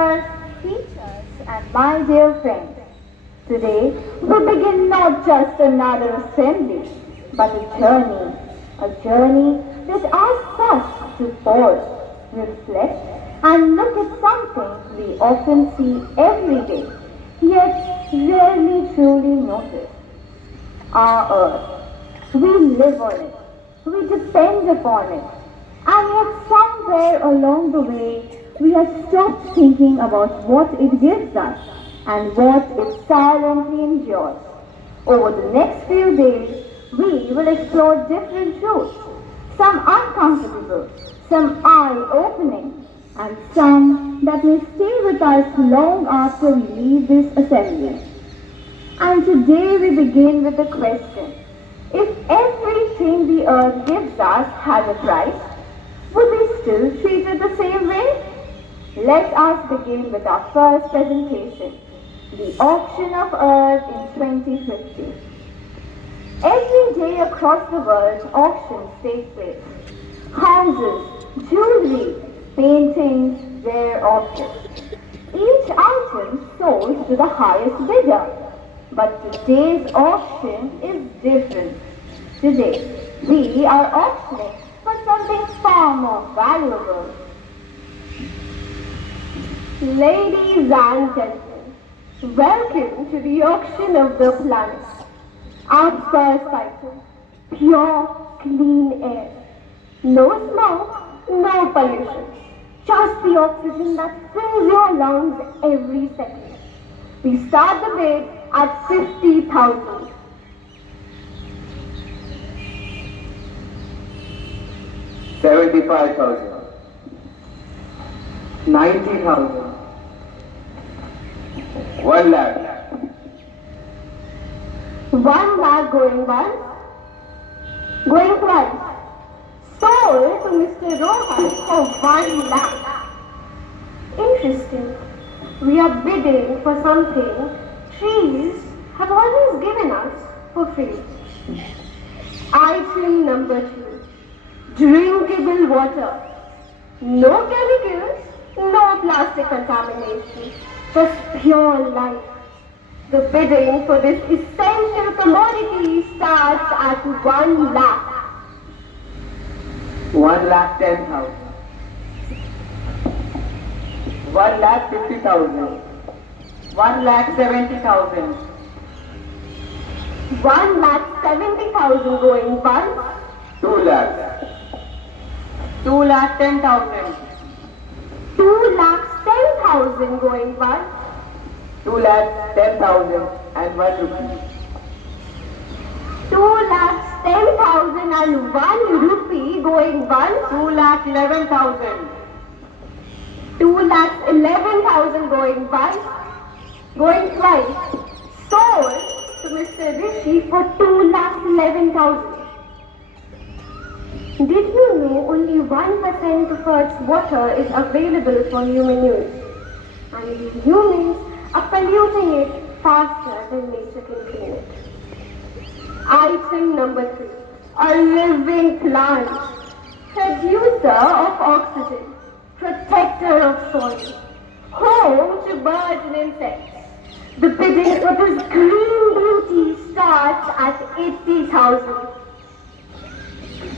mentors, teachers, and my dear friends. Today, we begin not just another assembly, but a journey that asks us to pause, reflect, and look at something we often see every day, yet rarely truly notice. Our earth. We live on it. We depend upon it. And yet somewhere along the way, we have stopped thinking about what it gives us and what it silently endures. Over the next few days, we will explore different truths, some uncomfortable, some eye-opening, and some that may stay with us long after we leave this assembly. And today we begin with the question, if everything the earth gives us has a price, would we still treat it the same way? Let us begin with our first presentation, the auction of earth in 2050. Every day across the world, auctions take place. Houses, jewelry, paintings, rare objects. Each item sold to the highest bidder. But today's auction is different. Today, we are auctioning for something far more valuable. Ladies and gentlemen, welcome to the auction of the planet. Our first item, pure, clean air. No smoke, no pollution. Just the oxygen that fills your lungs every second. We start the bid at 50,000. 75,000. 90,000. 1 lakh. 1 lakh going once, going twice. Sold to Mr. Rohan for 1 lakh. Interesting. We are bidding for something trees have always given us for free. Item number 2. Drinkable water. No chemicals, no plastic contamination, just pure life. The bidding for this essential commodity starts at 1 lakh. 1,10,000. 1,50,000. 1,70,000. 1,70,000 going once. 2 lakhs. 2,10,000. 2,10,000 going once. 2,10,000 and 1 rupee. 2,10,001 rupee going once. 2,11,000. 2,11,000 going once. Going twice. Sold to Mr. Rishi for 2,11,000. Did you know only 1% of Earth's water is available for human use? And we humans are polluting it faster than nature can clean it. Item number 3. A living plant. Producer of oxygen. Protector of soil. Home to birds and insects. The bidding for this green beauty starts at 80,000.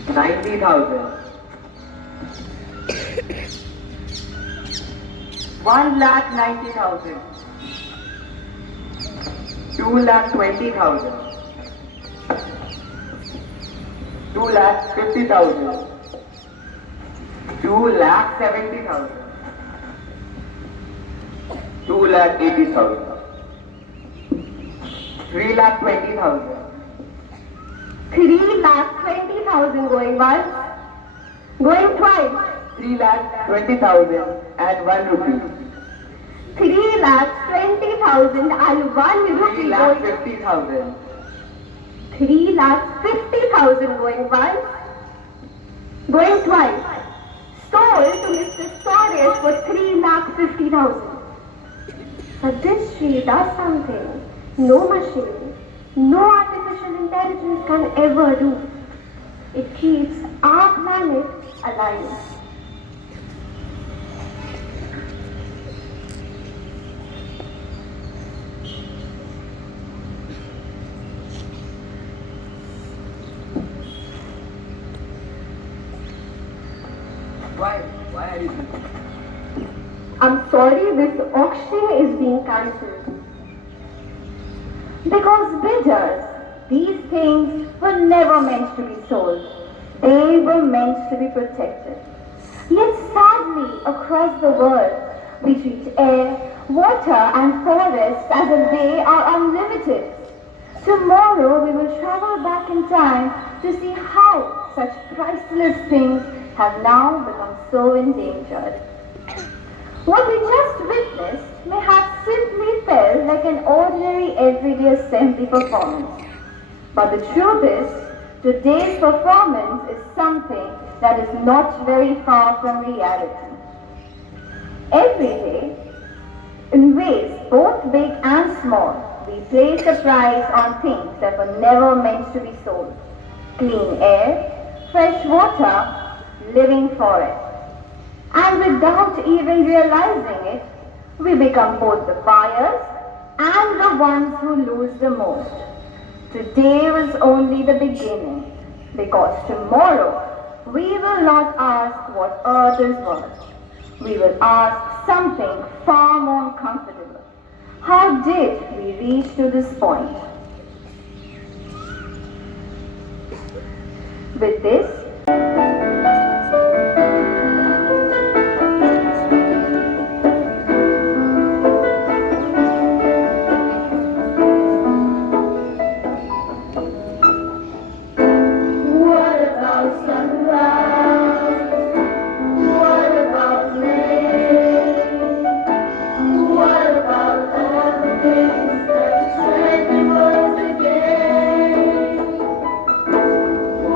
90,000. 1,90,000. 2,20,000. 2,50,000. 2,70,000. 2,80,000. 3,20,000. 3,20,000 going once. Going twice. 3,20,000 and 1 rupee. 3,20,000 and 1 rupee going. 3,50,000. 3,50,000 going once. Going twice. Sold to Mr. Storage for 3,50,000. But this tree does something no machine, no artificial intelligence can ever do. It keeps our planet alive. Why? Why are you doing? I'm sorry, this auction is being cancelled. Because bidders, these things were never meant to be sold. They were meant to be protected. Yet sadly, across the world, we treat air, water and forests as if they are unlimited. Tomorrow we will travel back in time to see how such priceless things have now become so endangered. What we just witnessed may have simply felt like an ordinary everyday assembly performance. But the truth is, today's performance is something that is not very far from reality. Every day, in ways both big and small, we place a price on things that were never meant to be sold. Clean air, fresh water, living forests. And without even realizing it, we become both the buyers and the ones who lose the most. Today was only the beginning, because tomorrow we will not ask what earth is worth. We will ask something far more comfortable. How did we reach to this point? With this,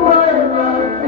what about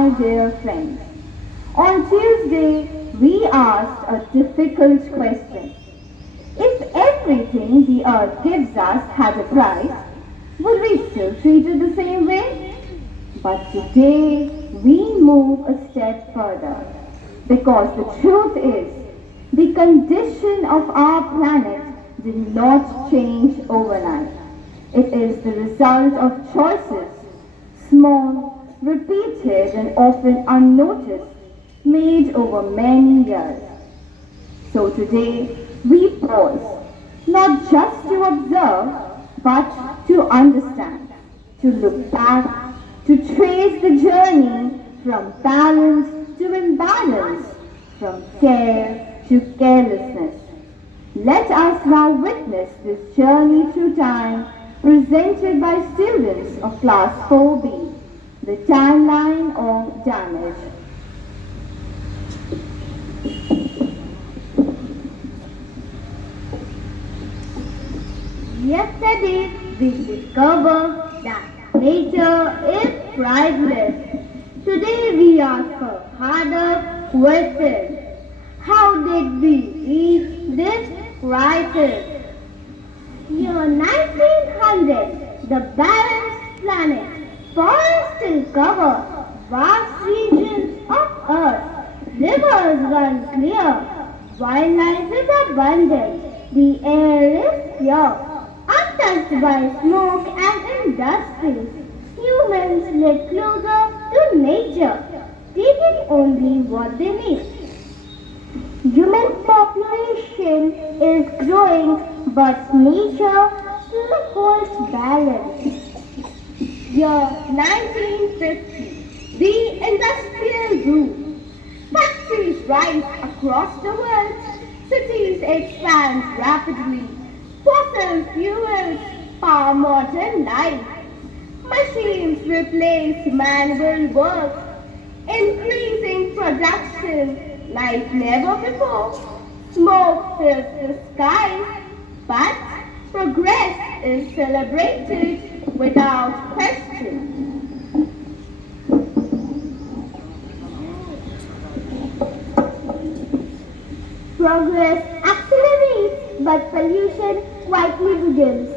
my dear friends. On Tuesday, we asked a difficult question. If everything the earth gives us had a price, would we still treat it the same way? But today, we move a step further. Because the truth is, the condition of our planet did not change overnight. It is the result of choices, small, repeated, and often unnoticed, made over many years. So today, we pause, not just to observe, but to understand, to look back, to trace the journey from balance to imbalance, from care to carelessness. Let us now witness this journey through time presented by students of Class 4B, the timeline of damage. Yesterday we discovered that nature is priceless. Today we ask a harder question. How did we reach this crisis? Year 1900, the balanced planet, forests still cover vast regions of earth, rivers run clear, wildlife is abundant, the air is pure, untouched by smoke and industries. Humans live closer to nature, taking only what they need. Human population is growing, but nature still holds balance. Year 1950, the industrial boom. Factories rise across the world, cities expand rapidly, fossil fuels power modern life, machines replace manual work, increasing production like never before. Smoke fills the skies, but progress is celebrated without question. Progress accelerates, but pollution quietly begins.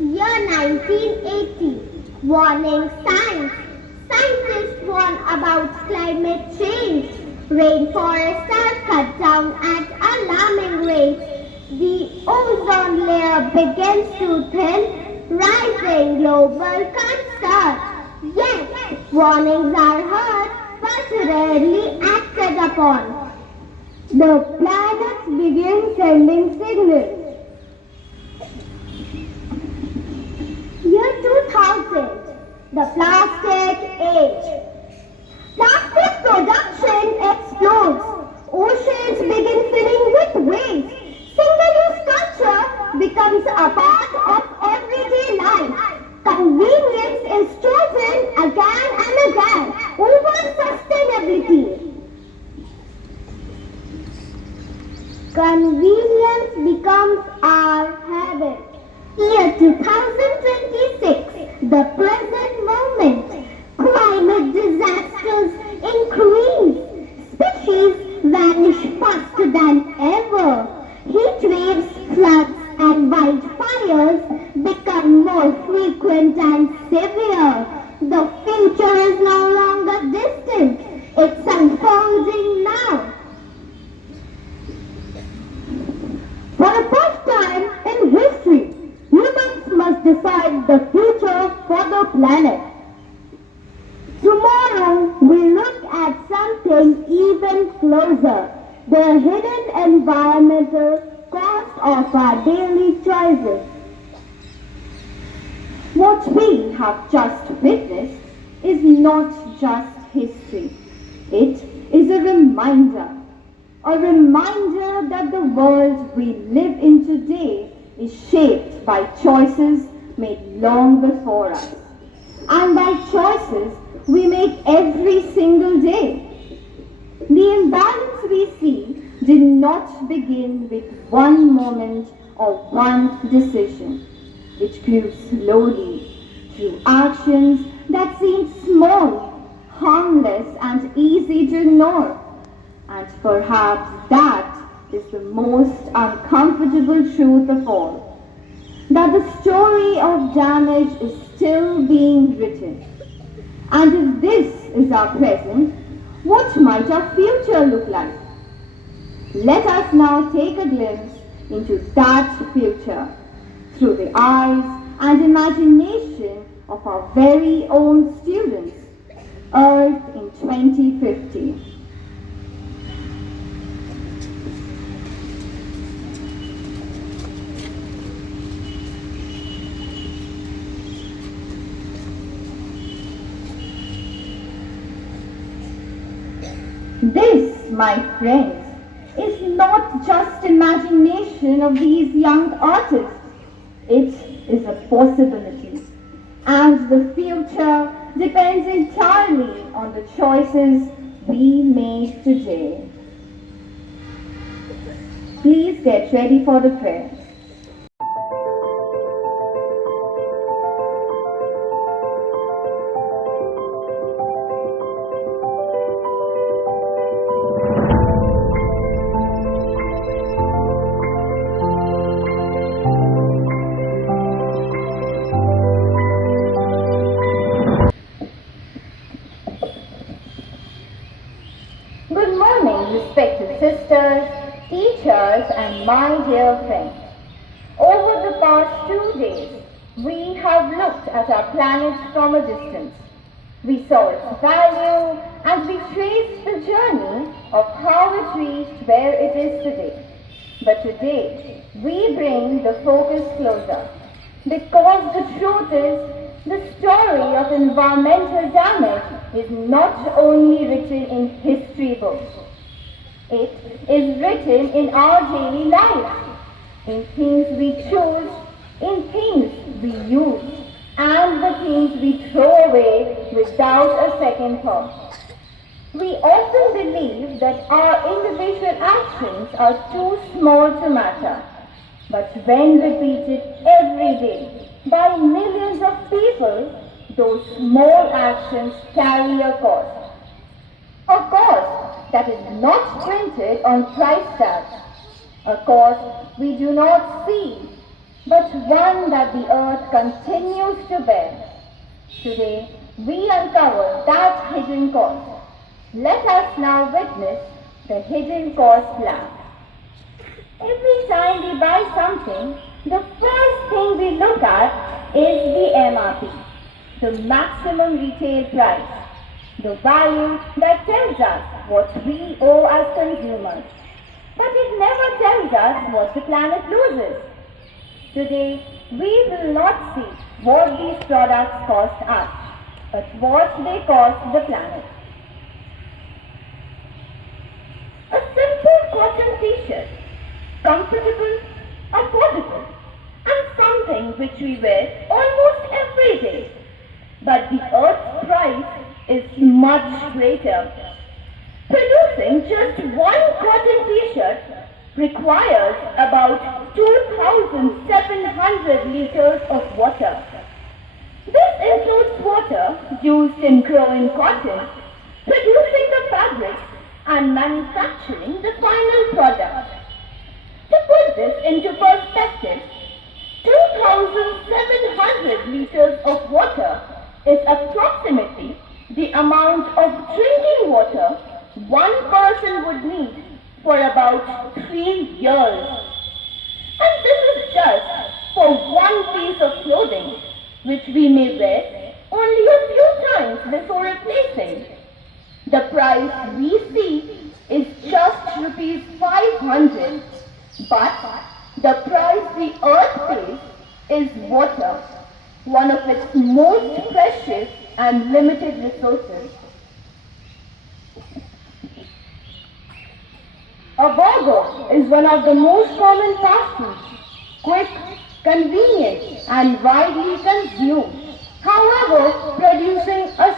Year 1980, warning signs. Scientists warn about climate change. Rainforests are cut down at alarming rates. The ozone layer begins to thin, rising global concern. Yet, warnings are heard but rarely acted upon. The planets begin sending signals. Year 2000, the plastic age. Plastic production explodes. Oceans begin filling with waste. Single-use culture becomes a part of everyday life. Convenience is chosen again and again over sustainability. Convenience becomes our habit. Year 2026, the present moment. Climate disasters increase. Species vanish faster than ever. Heat waves, floods, and wildfires become more frequent and severe. The future is no longer distant. It's unfolding now. For the first time in history, humans must decide the future for the planet. Tomorrow, we look at something even closer, the hidden environmental cost of our daily choices. What we have just witnessed is not just history. It is a reminder that the world we live in today is shaped by choices made long before us, and by choices we make every single day. The imbalance we see did not begin with one moment or one decision. It grew slowly through actions that seemed small, harmless and easy to ignore. And perhaps that is the most uncomfortable truth of all. That the story of damage is still being written. And if this is our present, what might our future look like? Let us now take a glimpse into that future through the eyes and imagination of our very own students, Earth in 2050. This, my friends, is not just imagination of these young artists. It is a possibility. And the future depends entirely on the choices we make today. Please get ready for the prayer. Good morning, respected sisters, teachers, and my dear friends. Over the past 2 days, we have looked at our planet from a distance. We saw its value and we traced the journey of how it reached where it is today. But today, we bring the focus closer because the truth is, the story of environmental damage is not only written in history books. It is written in our daily lives, in things we choose, in things we use, and the things we throw away without a second thought. We often believe that our individual actions are too small to matter, but when repeated every day by millions of people, those small actions carry a cost. A cost that is not printed on price tags. A cost we do not see, but one that the earth continues to bear. Today, we uncover that hidden cost. Let us now witness the hidden cost lab. Every time we buy something, the first thing we look at is the MRP, the maximum retail price, the value that tells us what we owe as consumers. But it never tells us what the planet loses. Today, we will not see what these products cost us, but what they cost the planet. A simple cotton t-shirt, comfortable, affordable, and something which we wear almost every day. But the earth's price is much greater. Producing just one cotton t-shirt requires about 2,700 liters of water. This includes water used in growing cotton, producing the fabric, and manufacturing the final product. To put this into perspective, 2,700 liters of water is approximately the amount of drinking water one person would need for about 3 years. And this is just for one piece of clothing, which we may wear only a few times before replacing. The price we see is just rupees 500, but the price the earth pays is water, one of its most precious and limited resources. A burger is one of the most common fast foods, quick, convenient, and widely consumed. However, producing a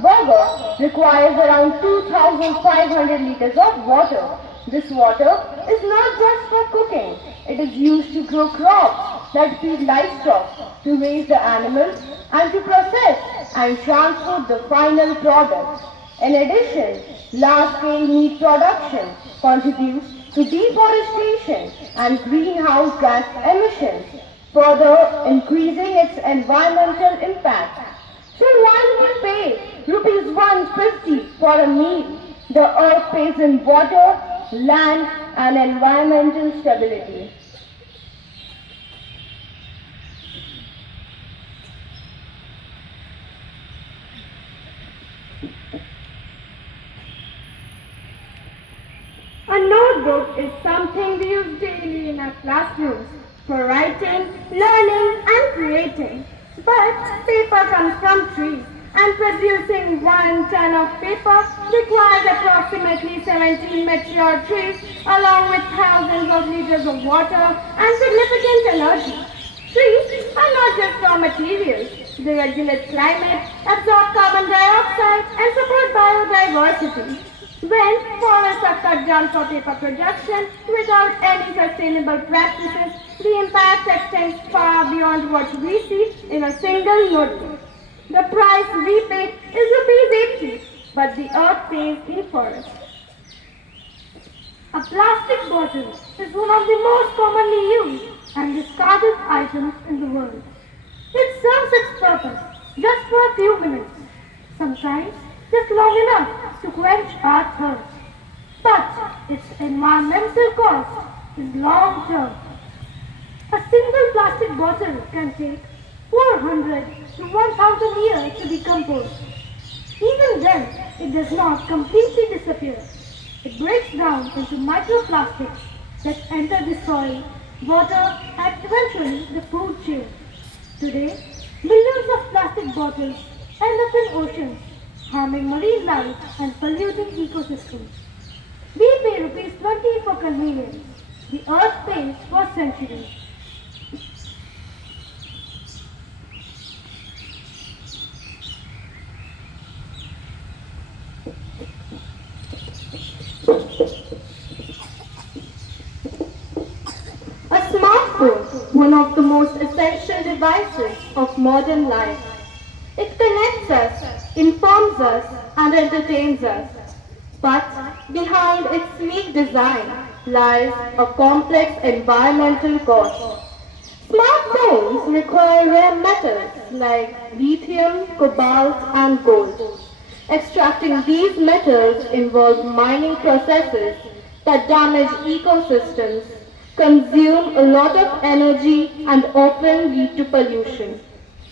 burger requires around 2,500 liters of water. This water is not just for cooking. It is used to grow crops, that feed livestock to raise the animals and to process and transport the final product. In addition, large-scale meat production contributes to deforestation and greenhouse gas emissions, further increasing its environmental impact. So while we pay rupees 150 for a meal, the earth pays in water, land and environmental stability. A notebook is something we use daily in our classrooms for writing, learning and creating. But paper comes from trees and producing 1 ton of paper requires approximately 17 mature trees along with thousands of liters of water and significant energy. Trees are not just raw materials. They regulate climate, absorb carbon dioxide and support biodiversity. When forests are cut down for paper production without any sustainable practices, the impact extends far beyond what we see in a single notebook. The price we pay is rupees 80, but the earth pays in forests. A plastic bottle is one of the most commonly used and discarded items in the world. It serves its purpose just for a few minutes, sometimes just long enough to quench our thirst. But its environmental cost is long term. A single plastic bottle can take 400 to 1000 years to decompose. Even then, it does not completely disappear. It breaks down into microplastics that enter the soil, water, and eventually the food chain. Today, millions of plastic bottles end up in oceans, harming marine life and polluting ecosystems. We pay rupees 20 for convenience. The earth pays for centuries. A smartphone, one of the most essential devices of modern life. It connects us, informs us, and entertains us. But behind its sleek design lies a complex environmental cost. Smartphones require rare metals like lithium, cobalt, and gold. Extracting these metals involves mining processes that damage ecosystems, consume a lot of energy, and often lead to pollution.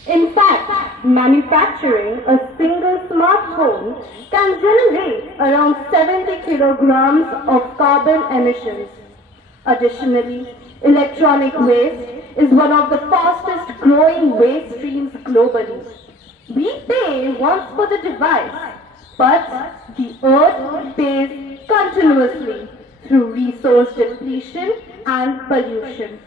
In fact, manufacturing a single smartphone can generate around 70 kilograms of carbon emissions. Additionally, electronic waste is one of the fastest growing waste streams globally. We pay once for the device, but the earth pays continuously through resource depletion and pollution.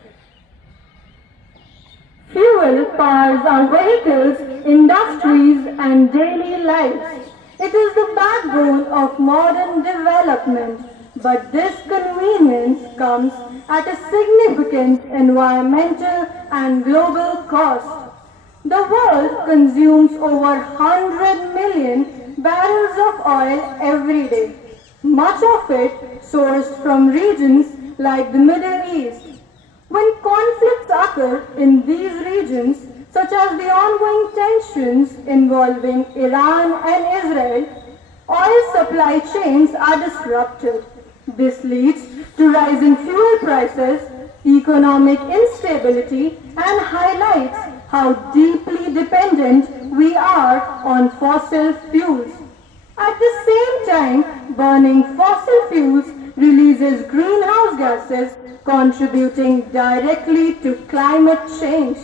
Fuel powers our vehicles, industries, and daily lives. It is the backbone of modern development, but this convenience comes at a significant environmental and global cost. The world consumes over 100 million barrels of oil every day, much of it sourced from regions like the Middle East. When conflicts occur in these regions, such as the ongoing tensions involving Iran and Israel, oil supply chains are disrupted. This leads to rising fuel prices, economic instability, and highlights how deeply dependent we are on fossil fuels. At the same time, burning fossil fuels releases greenhouse gases contributing directly to climate change.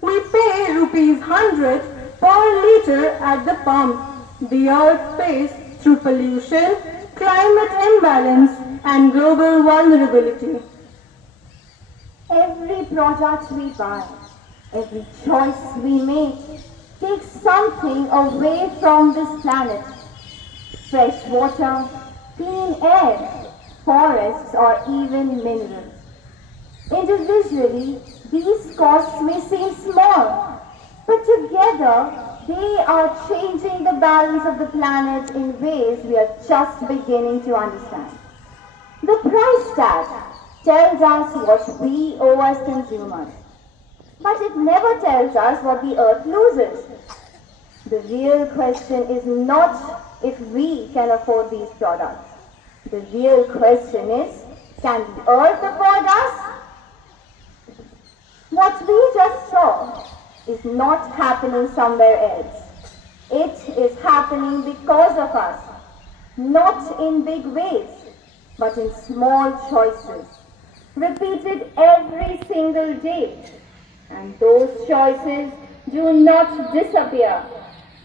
We pay rupees 100 per litre at the pump. The earth pays through pollution, climate imbalance, and global vulnerability. Every product we buy, every choice we make takes something away from this planet. Fresh water, clean air, forests, or even minerals. Individually, these costs may seem small, but together they are changing the balance of the planet in ways we are just beginning to understand. The price tag tells us what we owe as consumers, but it never tells us what the earth loses. The real question is not if we can afford these products. The real question is, can the earth afford us? What we just saw is not happening somewhere else. It is happening because of us, not in big ways, but in small choices, repeated every single day. And those choices do not disappear.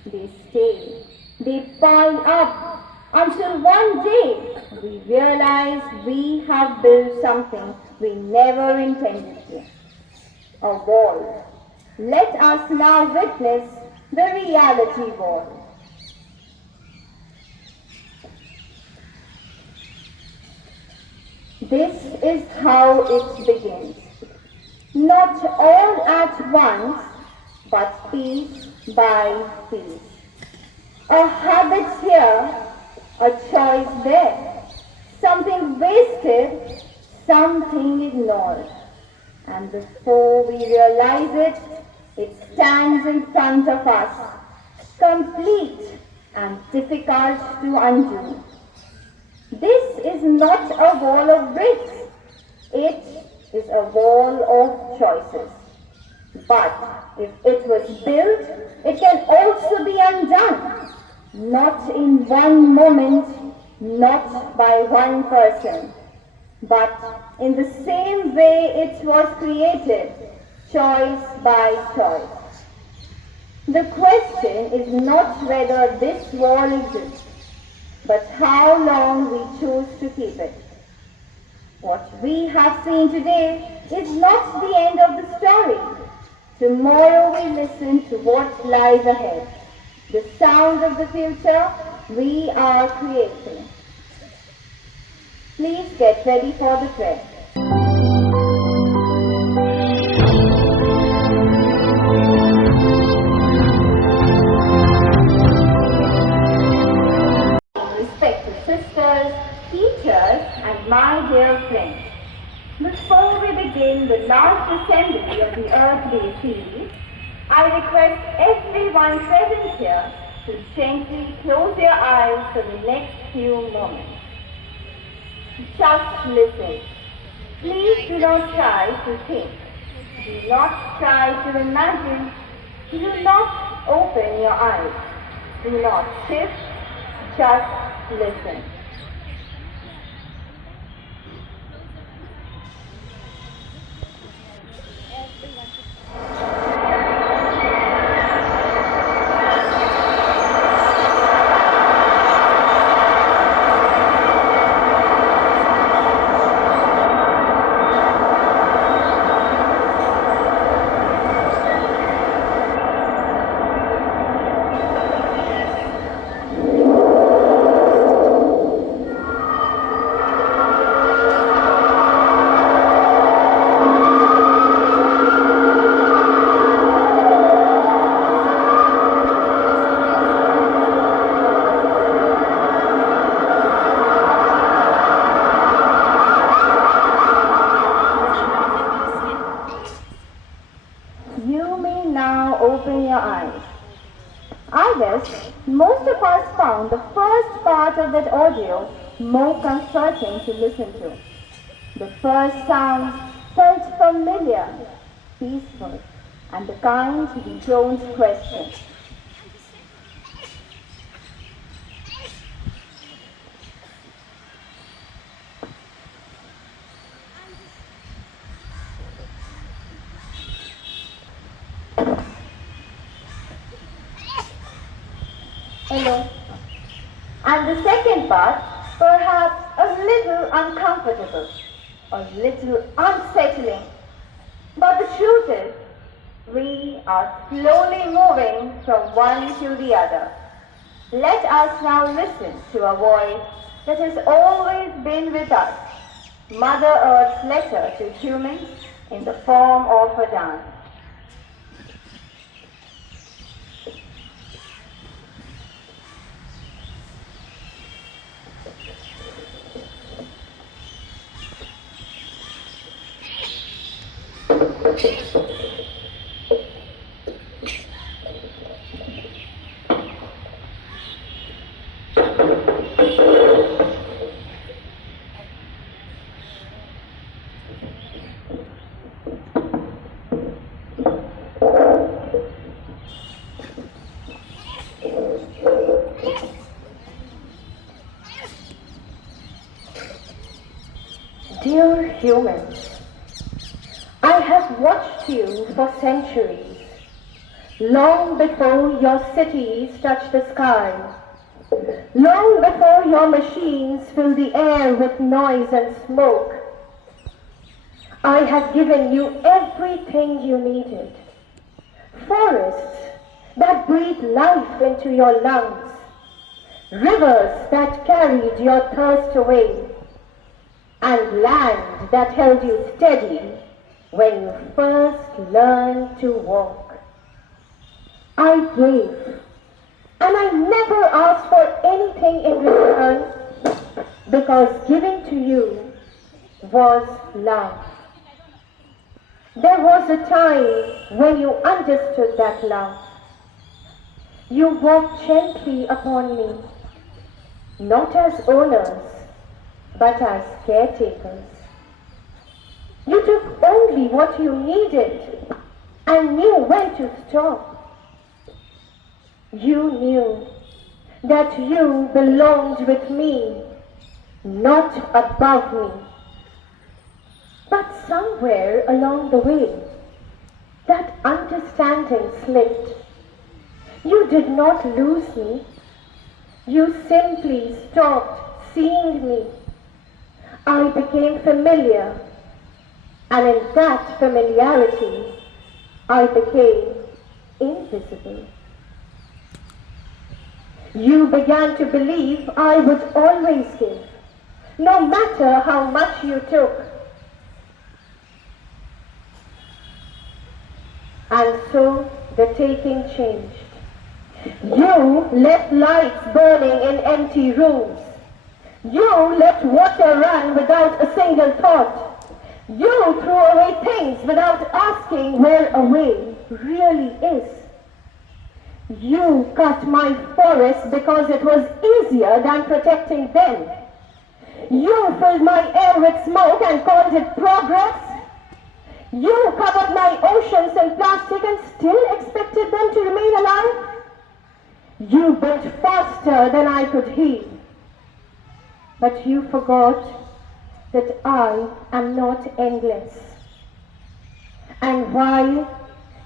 They stay. They pile up until one day we realize we have built something we never intended to. A wall. Let us now witness the reality wall. This is how it begins. Not all at once, but piece by piece. A habit here, a choice there, something wasted, something ignored. And before we realize it, it stands in front of us, complete and difficult to undo. This is not a wall of bricks. It is a wall of choices. But if it was built, it can also be undone. Not in one moment, not by one person, but in the same way it was created, choice by choice. The question is not whether this wall exists, but how long we choose to keep it. What we have seen today is not the end of the story. Tomorrow we listen to what lies ahead, the sound of the future we are creating. Please get ready for the thread. Respected sisters, teachers, and my dear friends, before we begin the last assembly of the Earth Day series, I request everyone present here to gently close your eyes for the next few moments. Just listen. Please do not try to think. Do not try to imagine. Do not open your eyes. Do not shift. Just listen. You may now open your eyes. I guess most of us found the first part of that audio more comforting to listen to. The first sounds felt familiar, peaceful, and the kind we don't question. Hello. And the second part, perhaps a little uncomfortable, a little unsettling. But the truth is, we are slowly moving from one to the other. Let us now listen to a voice that has always been with us, Mother Earth's letter to humans in the form of a dance. Dear humans, I have watched you for centuries, long before your cities touch the sky, long before your machines fill the air with noise and smoke. I have given you everything you needed. Forests that breathe life into your lungs, rivers that carried your thirst away, and land that held you steady when you first learned to walk. I gave, and I never asked for anything in return, because giving to you was love. There was a time when you understood that love. You walked gently upon me, not as owners, but as caretakers. You took only what you needed and knew when to stop. You knew that you belonged with me, not above me. But somewhere along the way, that understanding slipped. You did not lose me. You simply stopped seeing me. I became familiar, and in that familiarity, I became invisible. You began to believe I would always give, no matter how much you took. And so the taking changed. You left lights burning in empty rooms. You let water run without a single thought. You threw away things without asking where away really is. You cut my forests because it was easier than protecting them. You filled my air with smoke and called it progress. You covered my oceans in plastic and still expected them to remain alive. You built faster than I could heal. But you forgot that I am not endless. And while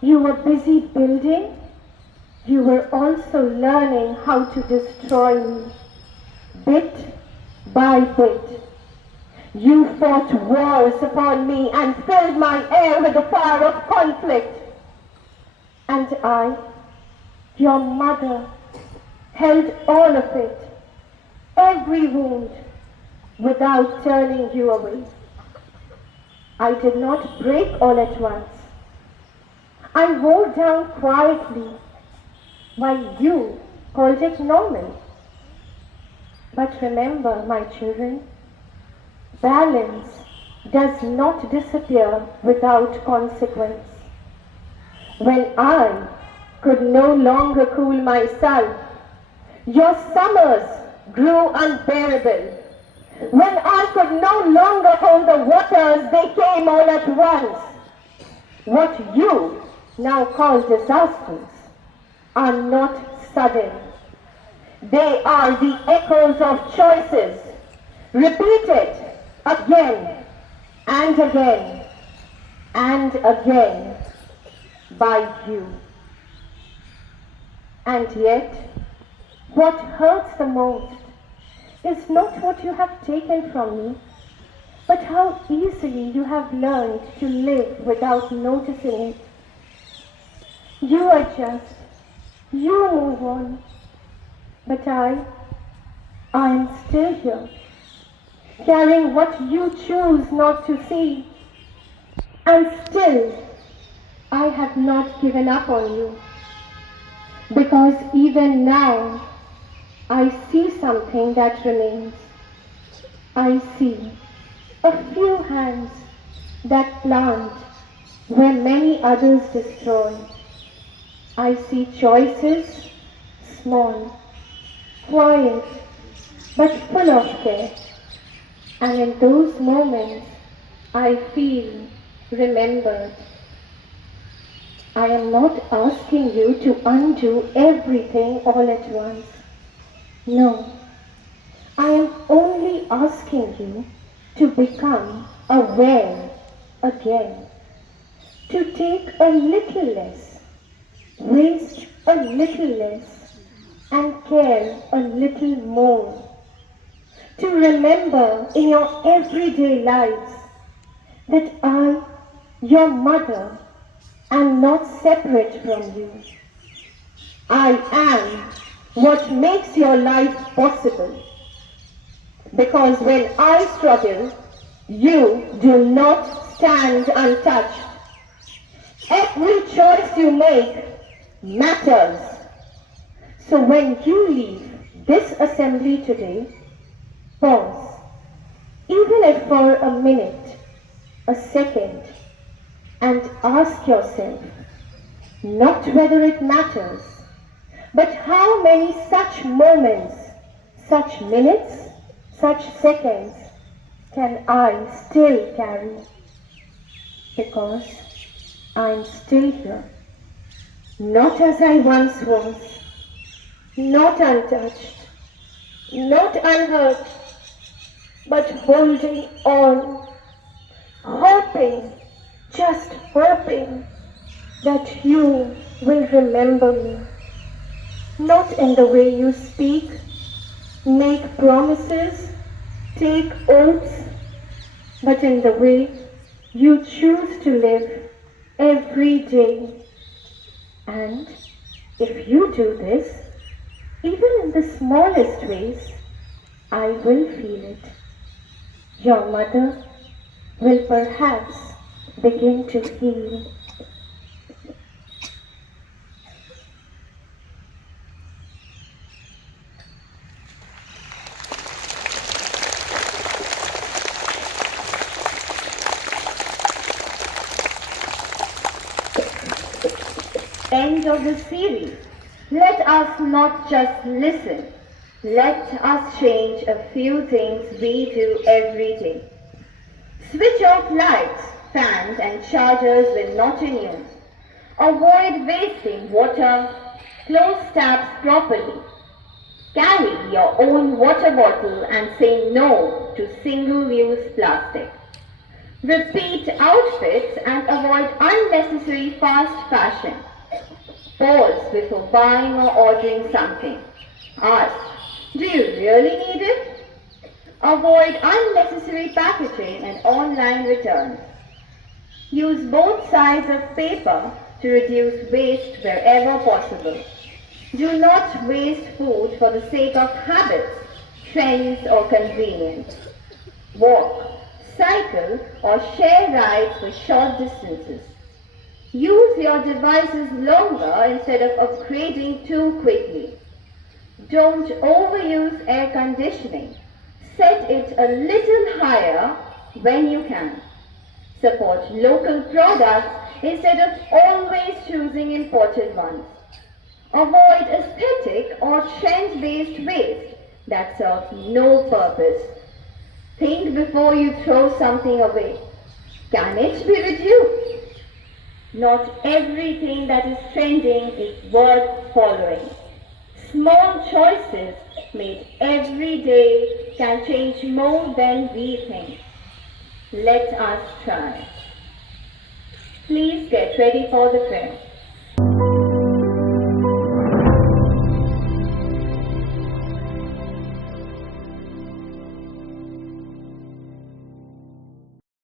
you were busy building, you were also learning how to destroy me, bit by bit. You fought wars upon me and filled my air with the fire of conflict. And I, your mother, held all of it, every wound, without turning you away. I did not break all at once. I wore down quietly, while you called it normal. But remember, my children, balance does not disappear without consequence. When I could no longer cool myself, your summers grew unbearable. When I could no longer hold the waters, they came all at once. What you now call disasters are not sudden. They are the echoes of choices, repeated again and again and again by you. And yet, what hurts the most is not what you have taken from me, but how easily you have learned to live without noticing it. You adjust, you move on, but I am still here. carrying what you choose not to see. And still, I have not given up on you. Because even now, I see something that remains. I see a few hands that plant where many others destroy. I see choices, small, quiet, but full of care. And in those moments, I feel remembered. I am not asking you to undo everything all at once. No, I am only asking you to become aware again, to take a little less, waste a little less, and care a little more. To remember in your everyday lives that I, your mother, am not separate from you. I am what makes your life possible. Because when I struggle, you do not stand untouched. Every choice you make matters. So when you leave this assembly today, pause, even if for a minute, a second, and ask yourself, not whether it matters, but how many such moments, such minutes, such seconds can I still carry? Because I'm still here, not as I once was, not untouched, not unhurt, but holding on, hoping, just hoping that you will remember me. Not in the way you speak, make promises, take oaths, but in the way you choose to live every day. And if you do this, even in the smallest ways, I will feel it. Your mother will perhaps begin to heal. End of the series. Let us not just listen. Let us change a few things we do every day. Switch off lights, fans and chargers when not in use. Avoid wasting water. Close taps properly. Carry your own water bottle and say no to single-use plastic. Repeat outfits and avoid unnecessary fast fashion. Pause before buying or ordering something. Ask, do you really need it? Avoid unnecessary packaging and online returns. Use both sides of paper to reduce waste wherever possible. Do not waste food for the sake of habits, trends or convenience. Walk, cycle or share rides for short distances. Use your devices longer instead of upgrading too quickly. Don't overuse air conditioning. Set it a little higher when you can. Support local products instead of always choosing imported ones. Avoid aesthetic or trend-based waste that serves no purpose. Think before you throw something away. Can it be reduced? Not everything that is trending is worth following. Small choices made every day can change more than we think. Let us try. Please get ready for the prayer.